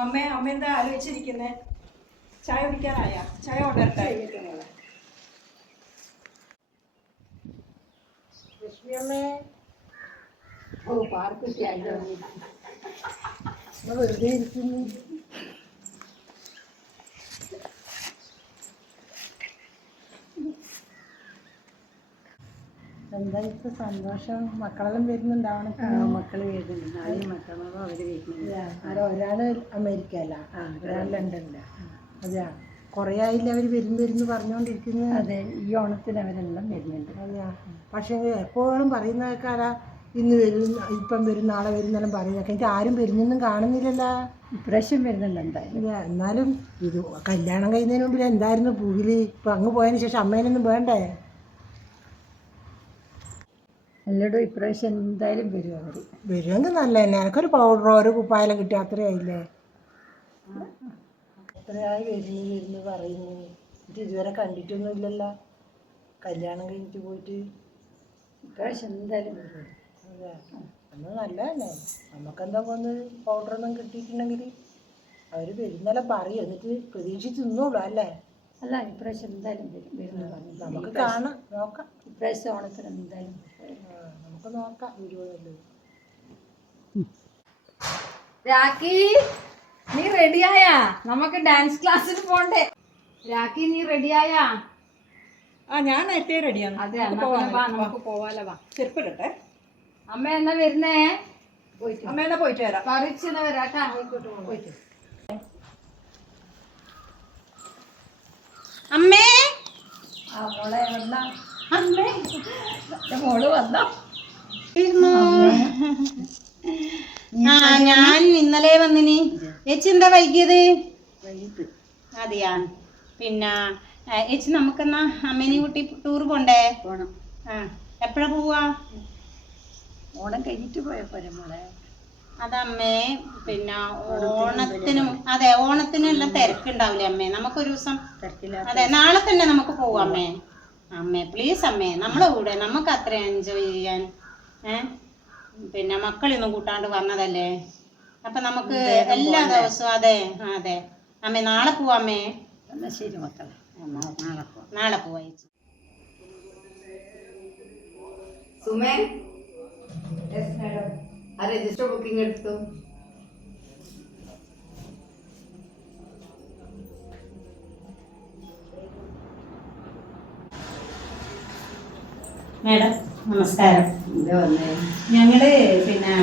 അമ്മ എന്താ ആലോചിച്ചിരിക്കുന്നേ? ചായ കുടിക്കാനായ? ചായ കൊണ്ടുവരട്ടെ? ലക്ഷ്മിയമ്മേ, ഓ പാർക്കുട്ടിയായിട്ട് വെറുതെ ഇരിക്കുന്നു. എന്താ ഇപ്പൊ സന്തോഷം? മക്കളെല്ലാം വരുന്നുണ്ടാവണം. മക്കള് വരുന്നുണ്ട്. നാല് മക്കളോ അവര് വരുന്നുണ്ട്. ഒരാള് അമേരിക്കല്ല, ഒരാൾ ലണ്ടനില്ല. അതെയാ, കുറേ ആയില്ല അവർ വരുന്നു പറഞ്ഞുകൊണ്ടിരിക്കുന്നത്. അതെ, ഈ ഓണത്തിന് അവരെല്ലാം വരുന്നുണ്ട്. അതെയാ, പക്ഷേ എപ്പോഴും പറയുന്ന കേൾക്കാരാ ഇന്ന് വരും, ഇപ്പം വരും, നാളെ വരും എന്നെല്ലാം പറയുന്നതൊക്കെ. എനിക്ക് ആരും വരുന്നൊന്നും കാണുന്നില്ലല്ലോ. ഇപ്രാവശ്യം വരുന്നുണ്ട് എന്തായാലും. ഇല്ല, എന്നാലും ഇത് കല്യാണം കഴിയുന്നതിന് മുമ്പിൽ എന്തായിരുന്നു പൂവില്? ഇപ്പം അങ്ങ് പോയതിന് ശേഷം അമ്മേനൊന്നും വേണ്ടേ? എല്ലായിടും ഇപ്രാവശ്യം എന്തായാലും വരും അവർ. വരുമെങ്കിൽ നല്ല തന്നെ. എനിക്കൊരു പൗഡറോ ഒരു കുപ്പായെല്ലാം കിട്ടിയ അത്രയായില്ലേ? എത്രയായി വരുന്നു പറയുന്നു. ഇത് ഇതുവരെ കണ്ടിട്ടൊന്നും ഇല്ലല്ലോ, കല്യാണം കഴിഞ്ഞിട്ട് പോയിട്ട്. ഇപ്രാവശ്യം എന്തായാലും വരും. അതെ, അന്ന് നല്ലതന്നെ. നമുക്കെന്താ പോന്ന് പൗഡറൊന്നും കിട്ടിയിട്ടുണ്ടെങ്കിൽ അവർ വരുന്നെല്ലാം പറയും, എന്നിട്ട് പ്രതീക്ഷിച്ച് നിന്നോളൂ അല്ലേ? അല്ല, ഇപ്രാവശ്യം എന്തായാലും വരും. വരുന്നു പറഞ്ഞു. നമുക്ക് കാണാം, നോക്കാം. ഇപ്രാവശ്യം ഓണത്തിന് എന്തായാലും നമുക്ക് നോക്കാം വരുമല്ലോ. രാഖി, നീ റെഡിയായാ? നമുക്ക് ഡാൻസ് ക്ലാസ്സിൽ പോണ്ടേ? രാഖി, നീ റെഡിയായാ? ഞാൻ നേരത്തെ റെഡിയാണ്. അതെ, നമുക്ക് പോവാലോ. വാ, ചെരുപ്പിടട്ടെ. അമ്മ എന്നാ വരുന്നേ? അമ്മ എന്നാ പോയിട്ട് വരാം. പറിച്ചെന്നാ വരാട്ടാ. പോയിട്ട് അമ്മേ, മോളെ വന്നാ അമ്മേ, മോള് വന്നോ? ഞാൻ ഇന്നലെ വന്നിനി. ചേച്ചി എന്താ വൈകിയത്? അതെയാ, പിന്നെ ചേച്ചി നമുക്കെന്നാ അമ്മേനെയും കൂട്ടി ടൂർ പോണ്ടേ? പോണം. എപ്പോഴാ പോവാ? ഓണം കഴിഞ്ഞിട്ട് പോയപ്പോരെ മോളെ. അതമ്മേ, പിന്നെ ഓണത്തിനും, അതെ, ഓണത്തിനെല്ലാം തിരക്കുണ്ടാവില്ലേ അമ്മേ? നമുക്കൊരു ദിവസം, അതെ, നാളെ തന്നെ നമുക്ക് പോവാം അമ്മേ. അമ്മേ പ്ലീസ് അമ്മേ, നമ്മളെ കൂടെ നമുക്ക് അത്ര എൻജോയ് ചെയ്യാൻ. പിന്നെ മക്കളൊന്നും കൂട്ടാണ്ട് വന്നതല്ലേ, അപ്പൊ നമുക്ക് എല്ലാ ദിവസവും. അതെ അതെ അമ്മേ, നാളെ പോവാമ്മേ. എന്നാ ശരി മക്കളെ, നാളെ പോവാ ചേച്ചി. സുമേ, ആ രജിസ്റ്റർ ബുക്കിംഗ് എടുത്തു. മേഡം നമസ്കാരം. എന്താ വന്നേ? ഞങ്ങള് പിന്നെ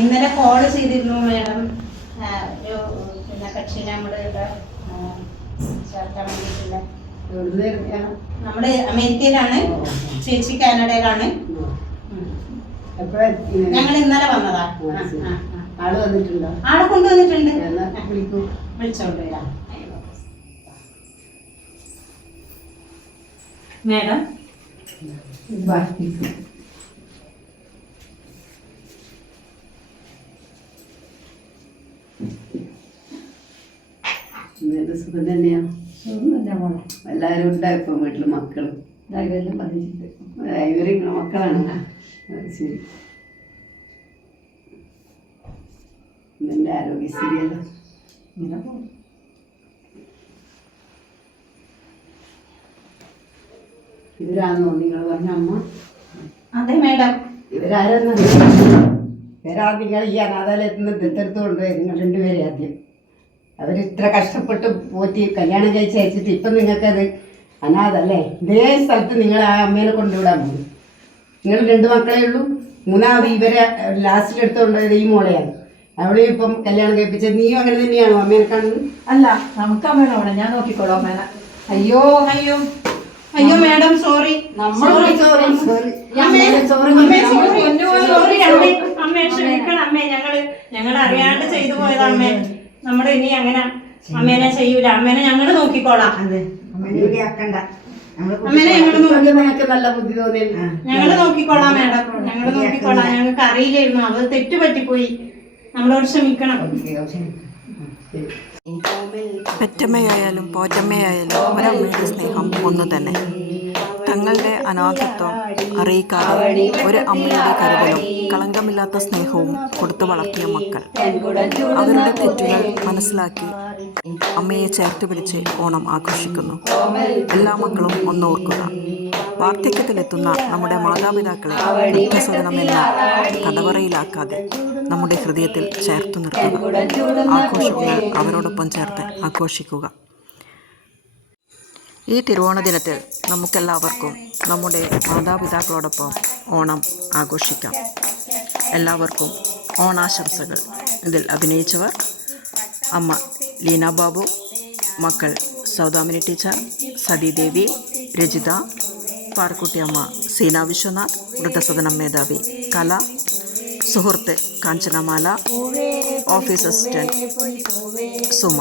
ഇന്നലെ കോള് ചെയ്തിരുന്നു മേഡം. പിന്നെ കക്ഷിനെ നമ്മുടെ ഇവിടെ ചേർക്കാൻ വേണ്ടിയിട്ടില്ല. നമ്മള് അമേരിക്കയിലാണ്, ചേച്ചി കാനഡയിലാണ്. ഞങ്ങൾ ഇന്നലെ വന്നതാ. ആള് വന്നിട്ടുണ്ടോ? ആളെ കൊണ്ടുവന്നിട്ടുണ്ട്. വിളിക്കൂ, വിളിച്ചോണ്ട് വരാം. മേഡം സുഖം തന്നെയാ? മോളെ എല്ലാരും ഉണ്ടാ ഇപ്പൊ വീട്ടില്? മക്കളും ഇതെല്ലാം വന്നിട്ടുണ്ട്. ഇവര് മക്കളാണ്. ശരി. എന്റെ ആരോഗ്യസ്ഥിതിയല്ലോ ഇങ്ങനെ പോകും. ഇവരാണോ നിങ്ങൾ പറഞ്ഞ അമ്മ? അതെ മേഡം. ഇവരാരെന്ന് ഇവരാദ്യം നിങ്ങൾ ഈ അനാഥാലയത്തിൽ നിന്ന് ദത്തെടുത്ത് കൊണ്ടുപോയി നിങ്ങൾ രണ്ടുപേരെ ആദ്യം. അവരിത്ര കഷ്ടപ്പെട്ട് പോറ്റി കല്യാണം കഴിച്ച് അയച്ചിട്ട് ഇപ്പം നിങ്ങൾക്കത് അനാഥല്ലേ? ഇതേ സ്ഥലത്ത് നിങ്ങൾ ആ അമ്മേനെ കൊണ്ടുവിടാൻ പോകും. നിങ്ങൾ രണ്ട് മക്കളേ ഉള്ളൂ. മൂന്നാമത് ഇവരെ ലാസ്റ്റിലെടുത്ത് കൊണ്ടുപോയത് ഈ മോളെയാണ്. അവിടെ ഇപ്പം കല്യാണം കഴിപ്പിച്ചത്. നീയും അങ്ങനെ തന്നെയാണോ അമ്മേനെ കാണുന്നത്? അല്ല, നമുക്ക് അമ്മേനെ വേണം. ഞാൻ നോക്കിക്കോളാം അമ്മേനെ. അയ്യോ അയ്യോ അയ്യോ മേഡം, സോറി. അമ്മേ ക്ഷമിക്കണം അമ്മേ, ഞങ്ങൾ അറിയാണ്ട് ചെയ്തു പോയതാ അമ്മേ. നമ്മള് ഇനി അങ്ങനെ അമ്മേനെ ചെയ്യൂല. അമ്മേനെ ഞങ്ങള് നോക്കിക്കോളാം. അമ്മേനെ നല്ല ബുദ്ധി തോന്നി. ഞങ്ങള് നോക്കിക്കോളാം മേഡം, ഞങ്ങള് നോക്കിക്കോളാം. ഞങ്ങൾക്ക് അറിയില്ലായിരുന്നു, അത് തെറ്റുപറ്റിപ്പോയി. നമ്മളോട് ക്ഷമിക്കണം. പെറ്റമ്മയായാലും പോറ്റമ്മയായാലും ഒരമ്മയുടെ സ്നേഹം ഒന്ന് തന്നെ. തങ്ങളുടെ അനാഥത്വം അറിയിക്കാതെ ഒരു അമ്മയുടെ കരുതലും കളങ്കമില്ലാത്ത സ്നേഹവും കൊടുത്തു വളർത്തിയ മക്കൾ അവരുടെ തെറ്റുകൾ മനസ്സിലാക്കി അമ്മയെ ചേർത്ത് പിടിച്ച് ഓണം ആഘോഷിക്കുന്നു. എല്ലാ മക്കളും ഒന്നോർക്കുക, വാർദ്ധക്യത്തിലെത്തുന്ന നമ്മുടെ മാതാപിതാക്കളെ വൃദ്ധസദനമെന്ന തടവറയിലാക്കാതെ നമ്മുടെ ഹൃദയത്തിൽ ചേർത്തു നിർത്തുക. ആഘോഷങ്ങൾ അവരോടൊപ്പം ചേർത്ത് ആഘോഷിക്കുക. ഈ തിരുവോണ ദിനത്തിൽ നമുക്കെല്ലാവർക്കും നമ്മുടെ മാതാപിതാക്കളോടൊപ്പം ഓണം ആഘോഷിക്കാം. എല്ലാവർക്കും ഓണാശംസകൾ. ഇതിൽ അഭിനയിച്ചവർ അമ്മ ലീന ബാബു, മക്കൾ സൗദാമിനി ടീച്ചർ, സതീദേവി, രജിത, പാറക്കുട്ടിയമ്മ, സീന വിശ്വനാഥ്, വൃദ്ധസദനം മേധാവി കല, സുഹൃത്ത് കാഞ്ചനമാല, ഓഫീസ് അസിസ്റ്റന്റ് സുമ.